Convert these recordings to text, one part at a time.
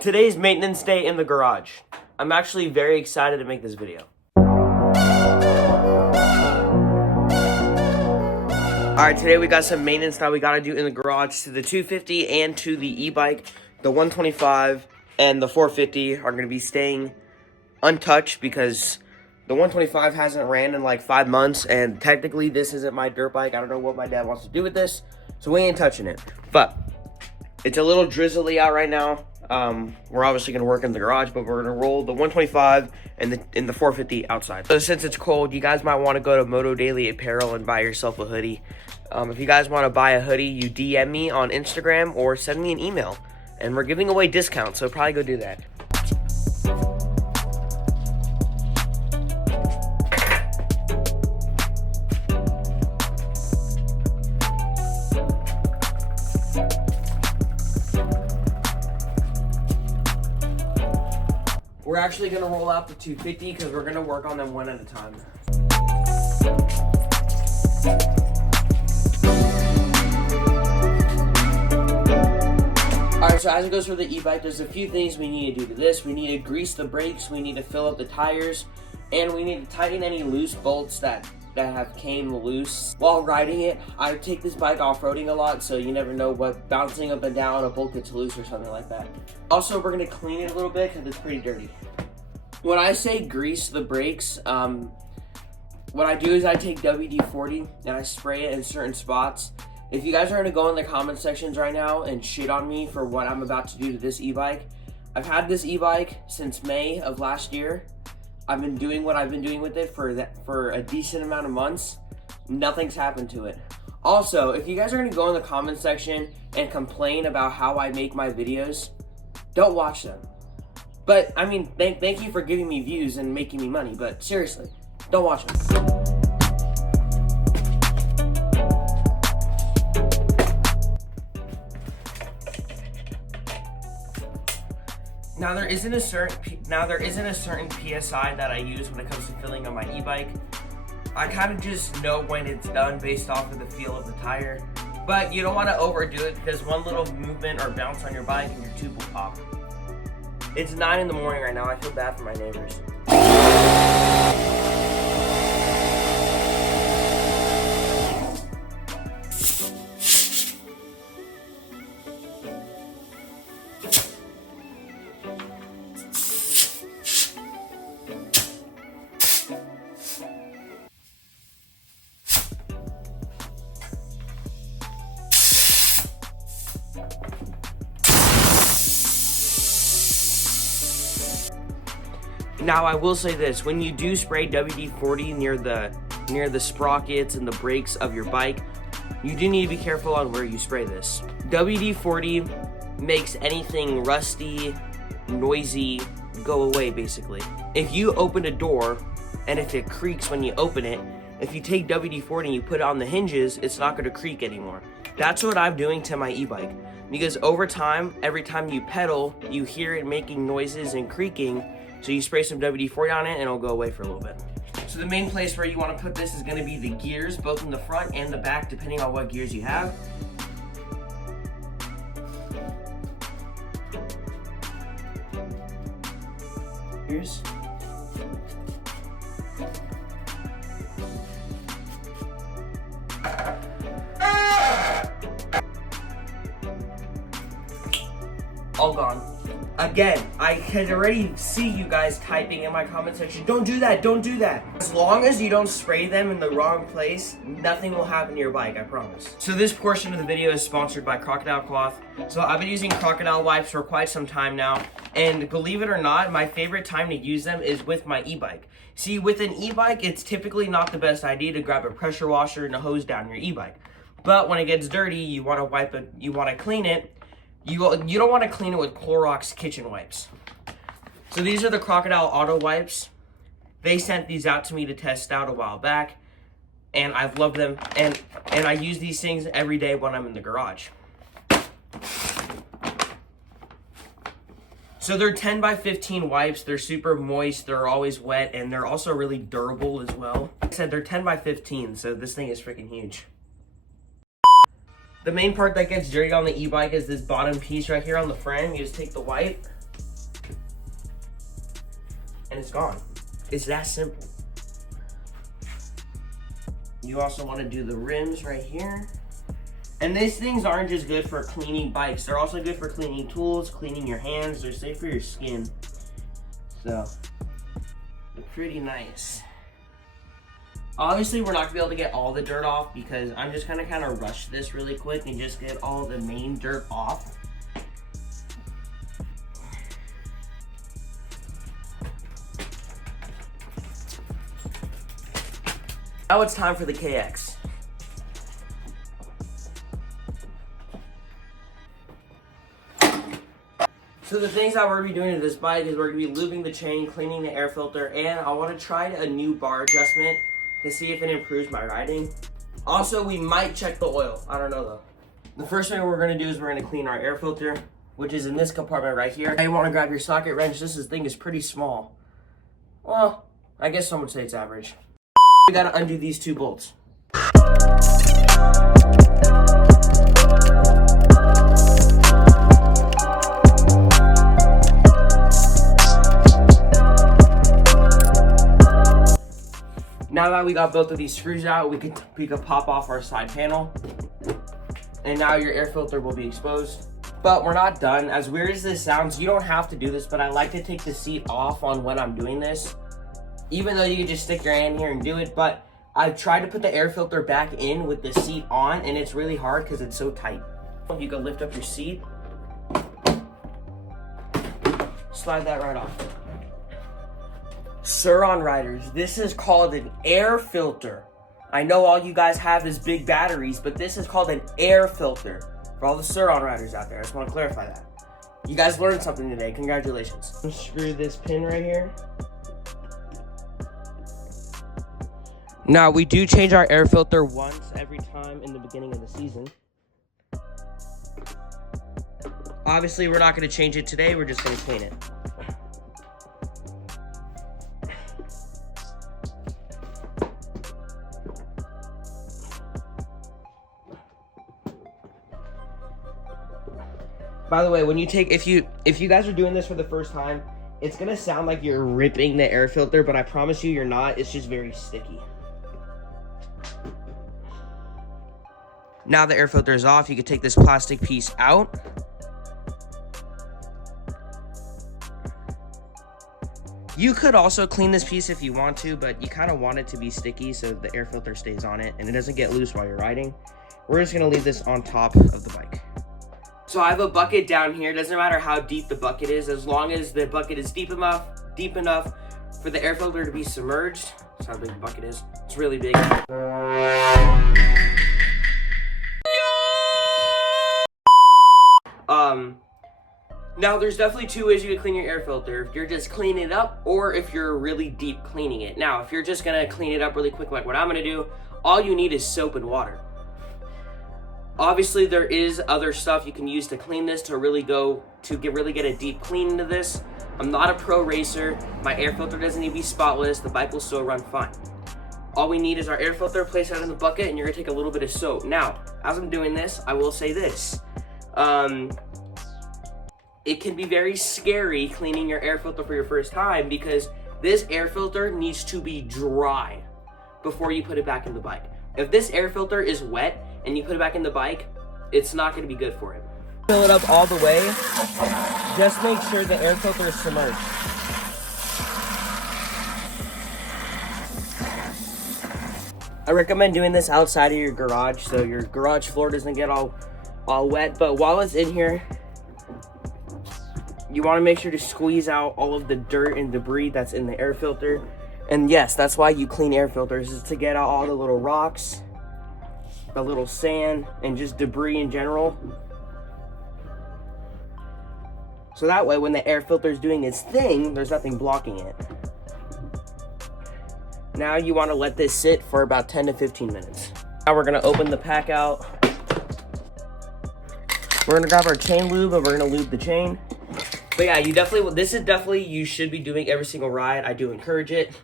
Today's maintenance day in the garage. I'm actually very excited to make this video. Alright, today we got some maintenance that we gotta do in the garage to the 250 and to the e-bike. The 125 and the 450 are gonna be staying untouched because the 125 hasn't ran in like 5 months, and technically this isn't my dirt bike. I don't know what my dad wants to do with this, so we ain't touching it. But it's a little drizzly out right now. We're obviously gonna work in the garage, but we're gonna roll the 125 and the 450 outside. So since it's cold, you guys might want to go to Moto Daily Apparel and buy yourself a hoodie. If you guys want to buy a hoodie, you DM me on Instagram or send me an email, and we're giving away discounts, so probably go do that. We're actually gonna roll out the 250 because we're gonna work on them one at a time. Alright, so as it goes for the e-bike, there's a few things we need to do to this. We need to grease the brakes, we need to fill up the tires, and we need to tighten any loose bolts that have came loose. While riding it, I take this bike off-roading a lot, so you never know what bouncing up and down, a bolt gets loose or something like that. Also, we're gonna clean it a little bit because it's pretty dirty. When I say grease the brakes, what I do is I take WD-40 and I spray it in certain spots. If you guys are gonna go in the comment sections right now and shit on me for what I'm about to do to this e-bike, I've had this e-bike since May of last year. I've been doing what I've been doing with it for a decent amount of months. Nothing's happened to it. Also, if you guys are gonna go in the comment section and complain about how I make my videos, don't watch them. But I mean, thank you for giving me views and making me money, but seriously, don't watch them. Now there isn't a certain PSI that I use when it comes to filling on my e-bike. I kind of just know when it's done based off of the feel of the tire. But you don't want to overdo it because one little movement or bounce on your bike and your tube will pop. It's 9 in the morning right now. I feel bad for my neighbors. Now I will say this, when you do spray WD-40 near the sprockets and the brakes of your bike, you do need to be careful on where you spray this. WD-40 makes anything rusty, noisy, go away basically. If you open a door and if it creaks when you open it, if you take WD-40 and you put it on the hinges, it's not gonna creak anymore. That's what I'm doing to my e-bike. Because over time, every time you pedal, you hear it making noises and creaking. So you spray some WD-40 on it and it'll go away for a little bit. So the main place where you want to put this is going to be the gears, both in the front and the back, depending on what gears you have. Gears. All gone. Again, I can already see you guys typing in my comment section, don't do that, don't do that. As long as you don't spray them in the wrong place, nothing will happen to your bike, I promise. So this portion of the video is sponsored by Crocodile Cloth. So I've been using crocodile wipes for quite some time now, and believe it or not, my favorite time to use them is with my e-bike. See, with an e-bike, it's typically not the best idea to grab a pressure washer and a hose down your e-bike. But when it gets dirty, you want to wipe it, you want to clean it. You don't want to clean it with Clorox kitchen wipes. So these are the Crocodile Auto Wipes. They sent these out to me to test out a while back, and I've loved them. And I use these things every day when I'm in the garage. So they're 10 by 15 wipes. They're super moist. They're always wet, and they're also really durable as well. Like I said, they're 10 by 15, so this thing is freaking huge. The main part that gets dirty on the e-bike is this bottom piece right here on the frame. You just take the wipe and it's gone. It's that simple. You also want to do the rims right here. And these things aren't just good for cleaning bikes. They're also good for cleaning tools, cleaning your hands. They're safe for your skin. So, they're pretty nice. Obviously, we're not going to be able to get all the dirt off because I'm just going to kind of rush this really quick and just get all the main dirt off. Now it's time for the KX. So the things that we're going to be doing to this bike is we're going to be lubing the chain, cleaning the air filter, and I want to try a new bar adjustment to see if it improves my riding. Also, we might check the oil. I don't know though. The first thing we're going to do is we're going to clean our air filter, which is in this compartment right here. Now you want to grab your socket wrench. This thing is pretty small. Well, I guess some would say it's average. We got to undo these two bolts. Now that we got both of these screws out, we could pop off our side panel. And now your air filter will be exposed. But we're not done. As weird as this sounds, you don't have to do this, but I like to take the seat off on when I'm doing this. Even though you can just stick your hand here and do it, but I've tried to put the air filter back in with the seat on, and it's really hard because it's so tight. You can lift up your seat. Slide that right off. Sur-on riders, this is called an air filter. I know all you guys have is big batteries, but this is called an air filter. For all the Sur-on riders out there, I just want to clarify that. You guys learned something today, congratulations. Unscrew this pin right here. Now, we do change our air filter once every time in the beginning of the season. Obviously, we're not going to change it today, we're just going to clean it. By the way, when you take, if you guys are doing this for the first time, it's gonna sound like you're ripping the air filter, but I promise you, you're not. It's just very sticky. Now the air filter is off, you can take this plastic piece out. You could also clean this piece if you want to, but you kind of want it to be sticky so the air filter stays on it and it doesn't get loose while you're riding. We're just gonna leave this on top of the bike. So I have a bucket down here. It doesn't matter how deep the bucket is, as long as the bucket is deep enough for the air filter to be submerged. That's how big the bucket is. It's really big. Now there's definitely two ways you can clean your air filter. If you're just cleaning it up, or if you're really deep cleaning it. Now, if you're just gonna clean it up really quick like what I'm gonna do, all you need is soap and water. Obviously, there is other stuff you can use to clean this to really get a deep clean into this. I'm not a pro racer. My air filter doesn't need to be spotless. The bike will still run fine. All we need is our air filter, place that in the bucket, and you're gonna take a little bit of soap. Now, as I'm doing this, I will say this. It can be very scary cleaning your air filter for your first time because this air filter needs to be dry before you put it back in the bike. If this air filter is wet and you put it back in the bike, it's not going to be good for it. Fill it up all the way. Just make sure the air filter is submerged. I recommend doing this outside of your garage so your garage floor doesn't get all wet. But while it's in here, you want to make sure to squeeze out all of the dirt and debris that's in the air filter. And yes, that's why you clean air filters, is to get out all the little rocks, the little sand, and just debris in general. So that way, when the air filter is doing its thing, there's nothing blocking it. Now you want to let this sit for about 10 to 15 minutes. Now we're going to open the pack out. We're going to grab our chain lube and we're going to lube the chain. But yeah, you should be doing every single ride. I do encourage it.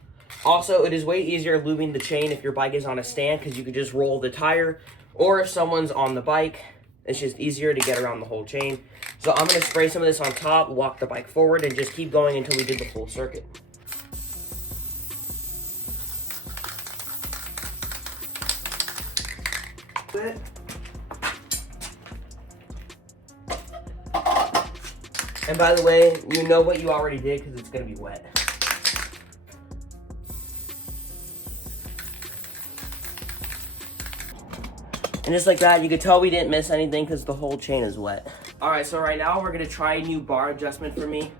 Also, it is way easier lubing the chain if your bike is on a stand because you could just roll the tire. Or if someone's on the bike, it's just easier to get around the whole chain. So I'm going to spray some of this on top, walk the bike forward, and just keep going until we did the full circuit. it. And by the way, you know what you already did because it's going to be wet. And just like that, you could tell we didn't miss anything because the whole chain is wet. Alright, so right now we're going to try a new bar adjustment for me.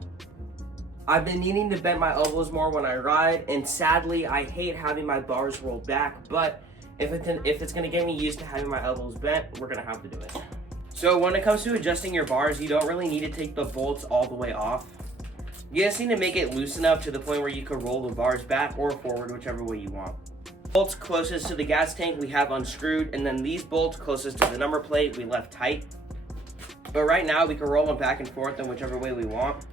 I've been needing to bend my elbows more when I ride, and sadly, I hate having my bars rolled back, but if it's going to get me used to having my elbows bent, we're going to have to do it. So when it comes to adjusting your bars, you don't really need to take the bolts all the way off. You just need to make it loose enough to the point where you can roll the bars back or forward, whichever way you want. Bolts closest to the gas tank we have unscrewed, and then these bolts closest to the number plate we left tight. But right now we can roll them back and forth in whichever way we want.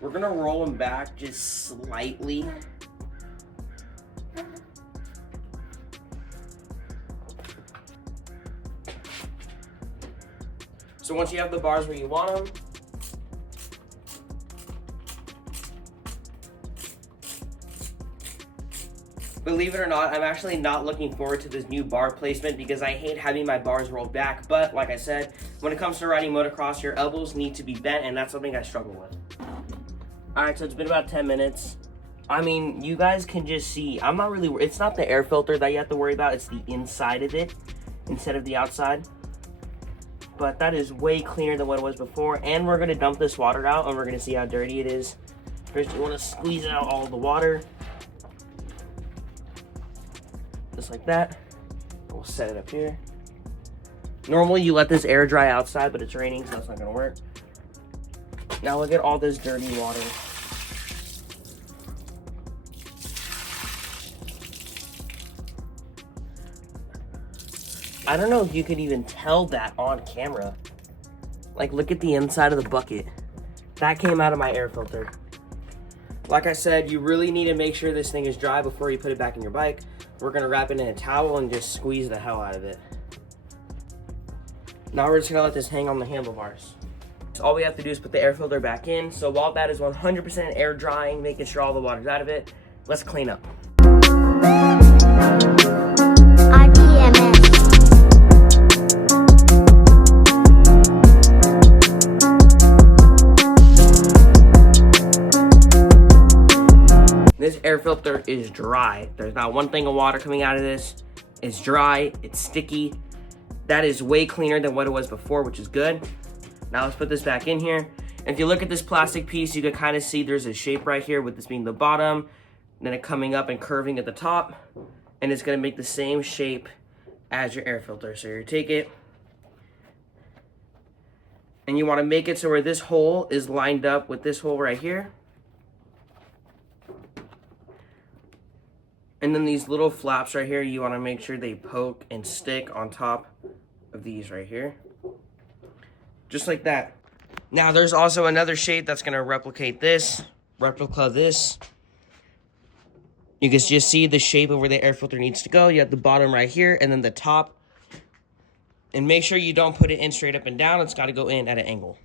We're gonna roll them back just slightly. So once you have the bars where you want them, believe it or not, I'm actually not looking forward to this new bar placement because I hate having my bars rolled back. But like I said, when it comes to riding motocross, your elbows need to be bent, and that's something I struggle with. Alright, so it's been about 10 minutes. I mean, you guys can just see, I'm not really, it's not the air filter that you have to worry about, it's the inside of it instead of the outside. But that is way cleaner than what it was before, and we're going to dump this water out, and we're going to see how dirty it is. First, you want to squeeze out all the water. Just like that. We'll set it up here. Normally, you let this air dry outside, but it's raining, so that's not going to work. Now look at all this dirty water. I don't know if you could even tell that on camera. Like, look at the inside of the bucket. That came out of my air filter. Like I said, you really need to make sure this thing is dry before you put it back in your bike. We're gonna wrap it in a towel and just squeeze the hell out of it. Now we're just gonna let this hang on the handlebars. So all we have to do is put the air filter back in. So while that is 100% air drying, making sure all the water's out of it, let's clean up. This air filter is dry. There's not one thing of water coming out of this. It's dry, it's sticky. That is way cleaner than what it was before, which is good. Now let's put this back in here. And if you look at this plastic piece, you can kind of see there's a shape right here with this being the bottom, then it coming up and curving at the top, and it's gonna make the same shape as your air filter. So you take it, and you wanna make it so where this hole is lined up with this hole right here. And then these little flaps right here, you want to make sure they poke and stick on top of these right here. Just like that. Now there's also another shape that's going to replica this. You can just see the shape of where the air filter needs to go. You have the bottom right here and then the top. And make sure you don't put it in straight up and down. It's got to go in at an angle.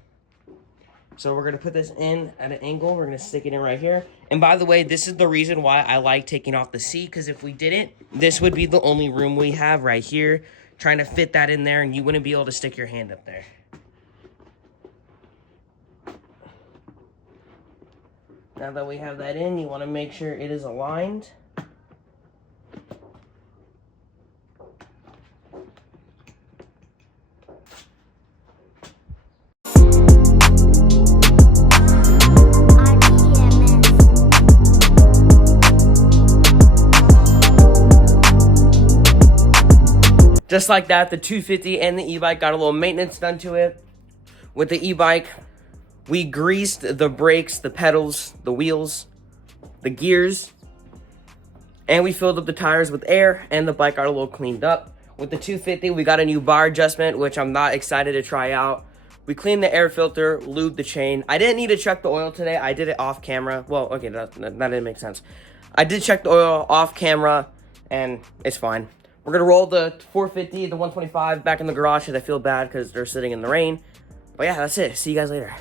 So we're going to put this in at an angle. We're going to stick it in right here. And by the way, this is the reason why I like taking off the seat, because if we didn't, this would be the only room we have right here, trying to fit that in there, and you wouldn't be able to stick your hand up there. Now that we have that in, you want to make sure it is aligned. Just like that, the 250 and the e-bike got a little maintenance done to it. With the e-bike, we greased the brakes, the pedals, the wheels, the gears, and we filled up the tires with air, and the bike got a little cleaned up. With the 250, we got a new bar adjustment, which I'm not excited to try out. We cleaned the air filter, lubed the chain. I didn't need to check the oil today. I did it off camera. Well, okay, that didn't make sense. I did check the oil off camera, and it's fine. We're going to roll the 450, the 125 back in the garage because I feel bad because they're sitting in the rain. But yeah, that's it. See you guys later.